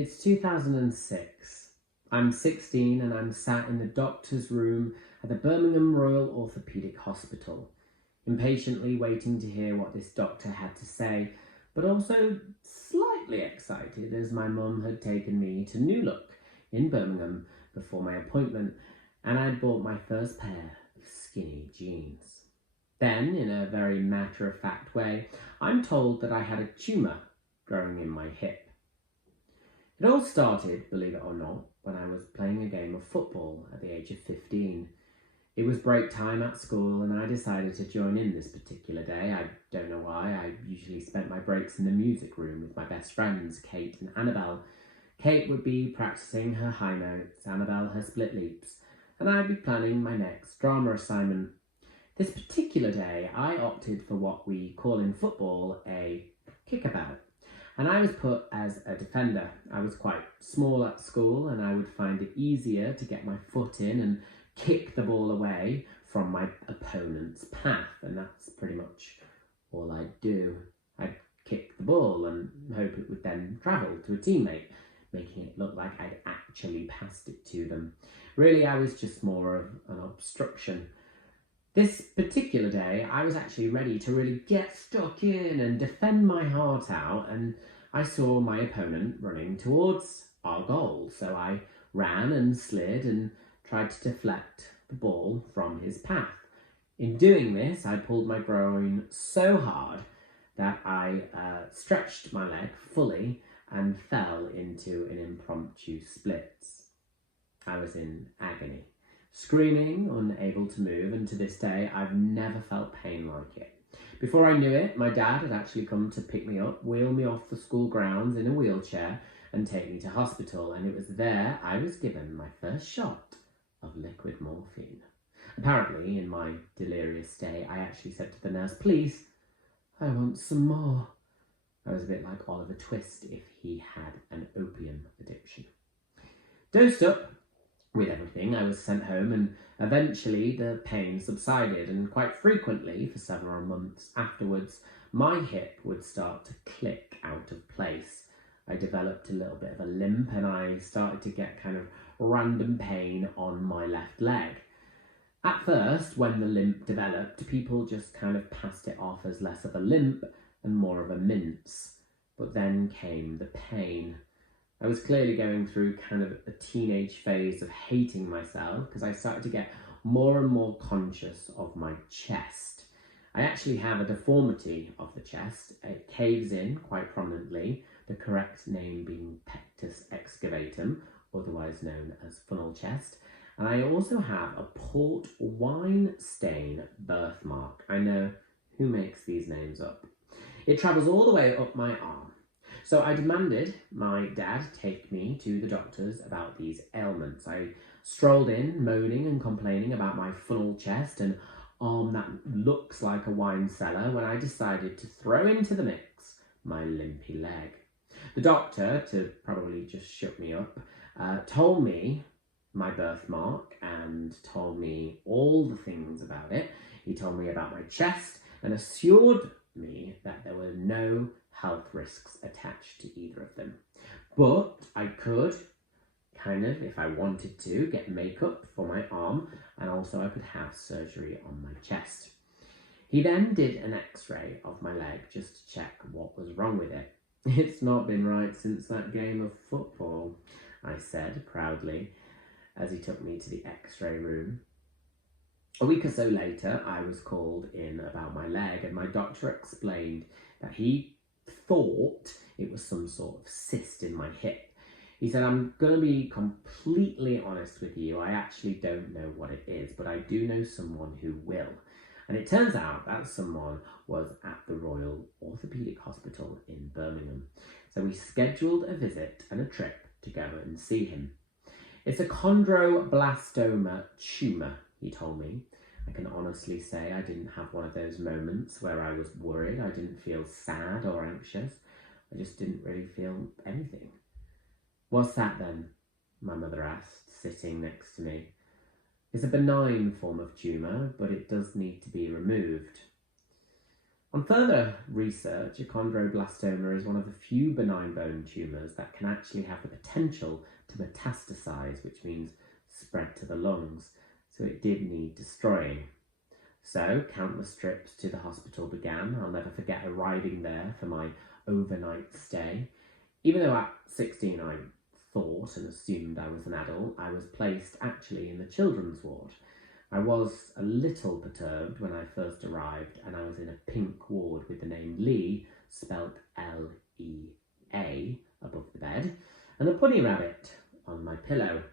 It's 2006. I'm 16 and I'm sat in the doctor's room at the Birmingham Royal Orthopaedic Hospital, impatiently waiting to hear what this doctor had to say, but also slightly excited as my mum had taken me to New Look in Birmingham before my appointment, and I'd bought my first pair of skinny jeans. Then, in a very matter-of-fact way, I'm told that I had a tumour growing in my hip. It all started, believe it or not, when I was playing a game of football at the age of 15. It was break time at school and I decided to join in this particular day. I don't know why. I usually spent my breaks in the music room with my best friends, Kate and Annabelle. Kate would be practicing her high notes, Annabelle her split leaps, and I'd be planning my next drama assignment. This particular day, I opted for what we call in football a kickabout, and I was put as a defender. I was quite small at school and I would find it easier to get my foot in and kick the ball away from my opponent's path, and that's pretty much all I'd do. I'd kick the ball and hope it would then travel to a teammate, making it look like I'd actually passed it to them. Really, I was just more of an obstruction. This particular day, I was actually ready to really get stuck in and defend my heart out, and I saw my opponent running towards our goal, so I ran and slid and tried to deflect the ball from his path. In doing this, I pulled my groin so hard that I stretched my leg fully and fell into an impromptu splits. I was in agony, screaming, unable to move, and to this day, I've never felt pain like it. Before I knew it, my dad had actually come to pick me up, wheel me off the school grounds in a wheelchair, and take me to hospital, and it was there I was given my first shot of liquid morphine. Apparently, in my delirious state, I actually said to the nurse, "Please, I want some more." I was a bit like Oliver Twist if he had an opium addiction. Dosed up with everything, I was sent home, and eventually the pain subsided, and quite frequently, for several months afterwards, my hip would start to click out of place. I developed a little bit of a limp and I started to get kind of random pain on my left leg. At first, when the limp developed, people just kind of passed it off as less of a limp and more of a mince. But then came the pain. I was clearly going through kind of a teenage phase of hating myself because I started to get more and more conscious of my chest. I actually have a deformity of the chest. It caves in quite prominently, the correct name being pectus excavatum, otherwise known as funnel chest. And I also have a port wine stain birthmark. I know, who makes these names up? It travels all the way up my arm. So I demanded my dad take me to the doctors about these ailments. I strolled in, moaning and complaining about my funnel chest and arm that looks like a wine cellar, when I decided to throw into the mix my limpy leg. The doctor, to probably just shut me up, told me my birthmark and told me all the things about it. He told me about my chest and assured me that there were no health risks attached to either of them. But I could, kind of, if I wanted to, get makeup for my arm, and also I could have surgery on my chest. He then did an x-ray of my leg just to check what was wrong with it. "It's not been right since that game of football," I said proudly, as he took me to the x-ray room. A week or so later, I was called in about my leg, and my doctor explained that he thought it was some sort of cyst in my hip. He said, "I'm going to be completely honest with you. I actually don't know what it is, but I do know someone who will." And it turns out that someone was at the Royal Orthopaedic Hospital in Birmingham. So we scheduled a visit and a trip to go and see him. "It's a chondroblastoma tumour," he told me. I can honestly say I didn't have one of those moments where I was worried. I didn't feel sad or anxious. I just didn't really feel anything. "What's that then?" my mother asked, sitting next to me. "It's a benign form of tumour, but it does need to be removed." On further research, achondroblastoma is one of the few benign bone tumours that can actually have the potential to metastasize, which means spread to the lungs, so it did need destroying. So countless trips to the hospital began. I'll never forget arriving there for my overnight stay. Even though at 16 I thought and assumed I was an adult, I was placed actually in the children's ward. I was a little perturbed when I first arrived, and I was in a pink ward with the name Lee, spelt L-E-A, above the bed, and a bunny rabbit on my pillow.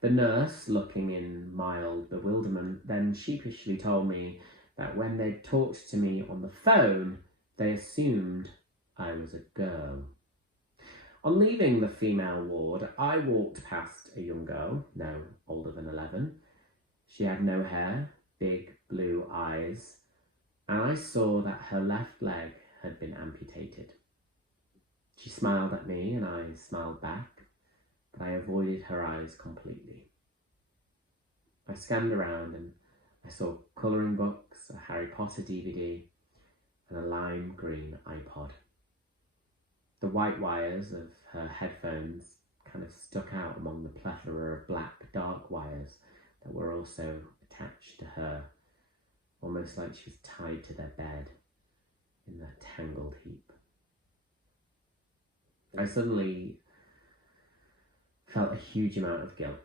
The nurse, looking in mild bewilderment, then sheepishly told me that when they talked to me on the phone, they assumed I was a girl. On leaving the female ward, I walked past a young girl, no older than 11. She had no hair, big blue eyes, and I saw that her left leg had been amputated. She smiled at me and I smiled back, but I avoided her eyes completely. I scanned around and I saw colouring books, a Harry Potter DVD, and a lime green iPod. The white wires of her headphones kind of stuck out among the plethora of black dark wires that were also attached to her, almost like she was tied to their bed in a tangled heap. I suddenly felt a huge amount of guilt.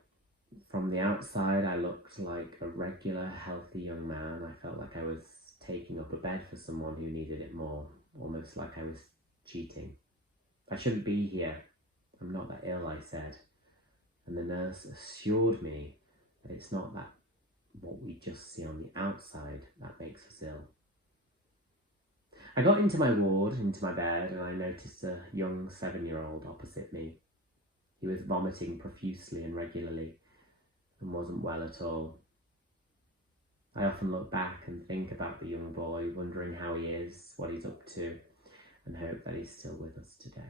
From the outside, I looked like a regular, healthy young man. I felt like I was taking up a bed for someone who needed it more, almost like I was cheating. I shouldn't be here. I'm not that ill, I said. And the nurse assured me that it's not that what we just see on the outside that makes us ill. I got into my ward, into my bed, and I noticed a young 7-year-old opposite me. He was vomiting profusely and regularly and wasn't well at all. I often look back and think about the young boy, wondering how he is, what he's up to, and hope that he's still with us today.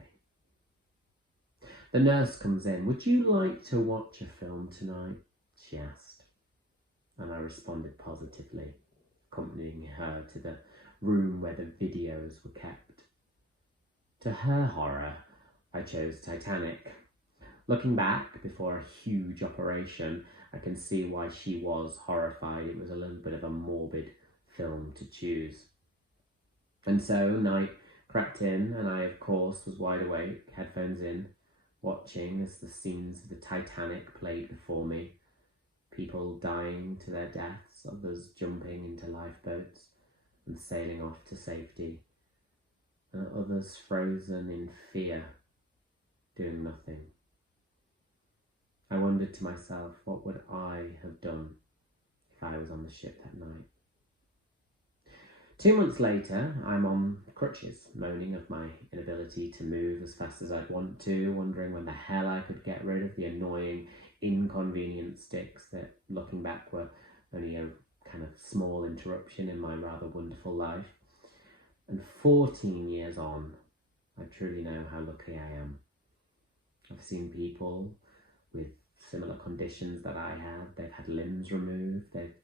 The nurse comes in. "Would you like to watch a film tonight?" she asked, and I responded positively, accompanying her to the room where the videos were kept. To her horror, I chose Titanic. Looking back, before a huge operation, I can see why she was horrified. It was a little bit of a morbid film to choose. And so night crept in, and I, of course, was wide awake, headphones in, watching as the scenes of the Titanic played before me. People dying to their deaths, others jumping into lifeboats and sailing off to safety, and others frozen in fear, doing nothing. I wondered to myself, what would I have done if I was on the ship that night? 2 months later, I'm on crutches, moaning of my inability to move as fast as I'd want to, wondering when the hell I could get rid of the annoying, inconvenient sticks that, looking back, were only a kind of small interruption in my rather wonderful life. And 14 years on, I truly know how lucky I am. I've seen people with similar conditions that I had. They've had limbs removed, they've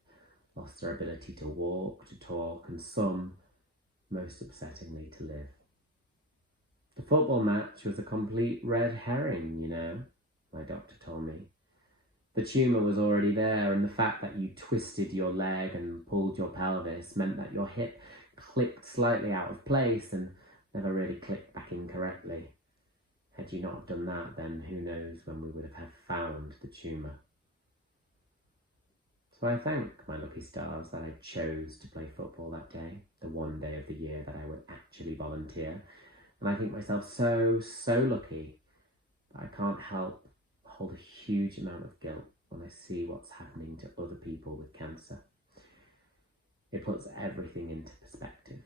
lost their ability to walk, to talk, and some, most upsettingly, to live. The football match was a complete red herring, you know, my doctor told me. The tumour was already there, and the fact that you twisted your leg and pulled your pelvis meant that your hip clicked slightly out of place and never really clicked back in correctly. Had you not have done that, then who knows when we would have found the tumour. So I thank my lucky stars that I chose to play football that day, the one day of the year that I would actually volunteer. And I think myself so lucky that I can't help hold a huge amount of guilt when I see what's happening to other people with cancer. It puts everything into perspective.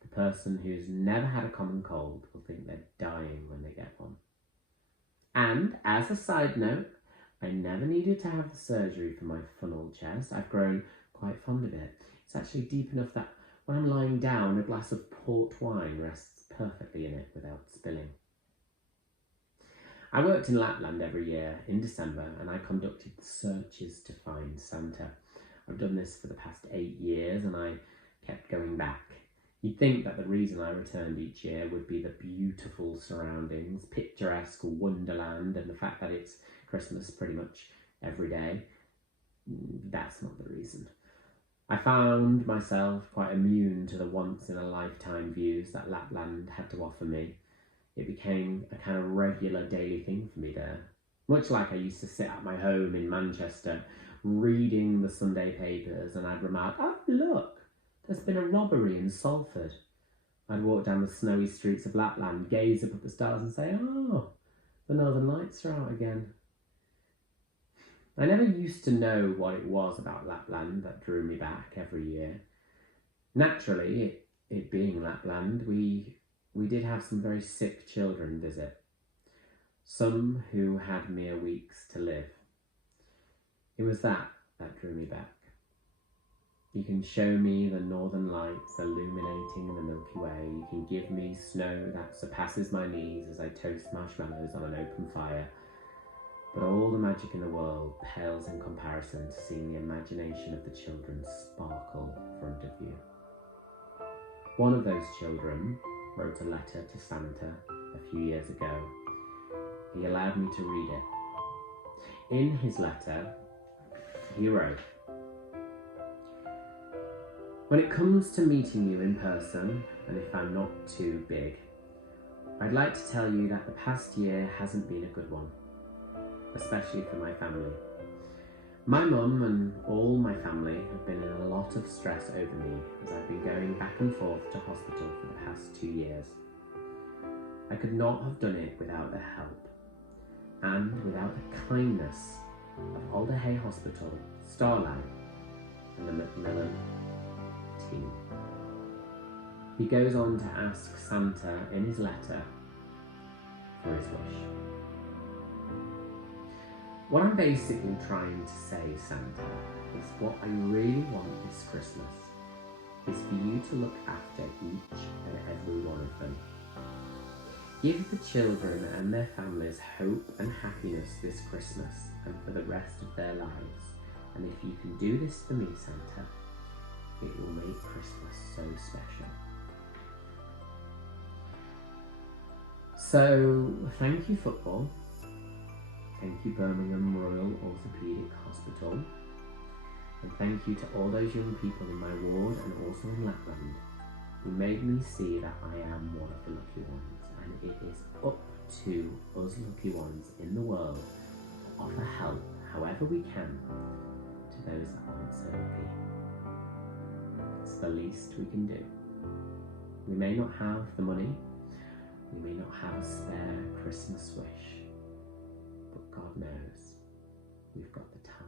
The person who's never had a common cold will think they're dying when they get one. And as a side note, I never needed to have the surgery for my funnel chest. I've grown quite fond of it. It's actually deep enough that when I'm lying down, a glass of port wine rests perfectly in it without spilling. I worked in Lapland every year in December, and I conducted searches to find Santa. I've done this for the past 8 years, and I kept going back. You'd think that the reason I returned each year would be the beautiful surroundings, picturesque wonderland, and the fact that it's Christmas pretty much every day. That's not the reason. I found myself quite immune to the once-in-a-lifetime views that Lapland had to offer me. It became a kind of regular daily thing for me there. Much like I used to sit at my home in Manchester, reading the Sunday papers, and I'd remark, "Oh, look, there's been a robbery in Salford." I'd walk down the snowy streets of Lapland, gaze up at the stars and say, "Oh, the Northern Lights are out again." I never used to know what it was about Lapland that drew me back every year. Naturally, it being Lapland, we did have some very sick children visit. Some who had mere weeks to live. It was that drew me back. You can show me the Northern Lights illuminating the Milky Way. You can give me snow that surpasses my knees as I toast marshmallows on an open fire. But all the magic in the world pales in comparison to seeing the imagination of the children sparkle in front of you. One of those children wrote a letter to Santa a few years ago. He allowed me to read it. In his letter, he wrote, "When it comes to meeting you in person, and if I'm not too big, I'd like to tell you that the past year hasn't been a good one, especially for my family. My mum and all my family have been in a lot of stress over me as I've been going back and forth to hospital for the past 2 years. I could not have done it without their help, and without the kindness of Alder Hey Hospital, Starlight, and the Macmillan team." He goes on to ask Santa in his letter for his wish. What I'm basically trying to say, Santa, is what I really want this Christmas is for you to look after each and every one of them. Give the children and their families hope and happiness this Christmas and for the rest of their lives. And if you can do this for me, Santa, it will make Christmas so special. So, thank you, football. Thank you, Birmingham Royal Orthopaedic Hospital. And thank you to all those young people in my ward and also in Lapland who made me see that I am one of the lucky ones. And it is up to us lucky ones in the world to offer help however we can to those that aren't so lucky. It's the least we can do. We may not have the money, we may not have a spare Christmas wish, but God knows we've got the time.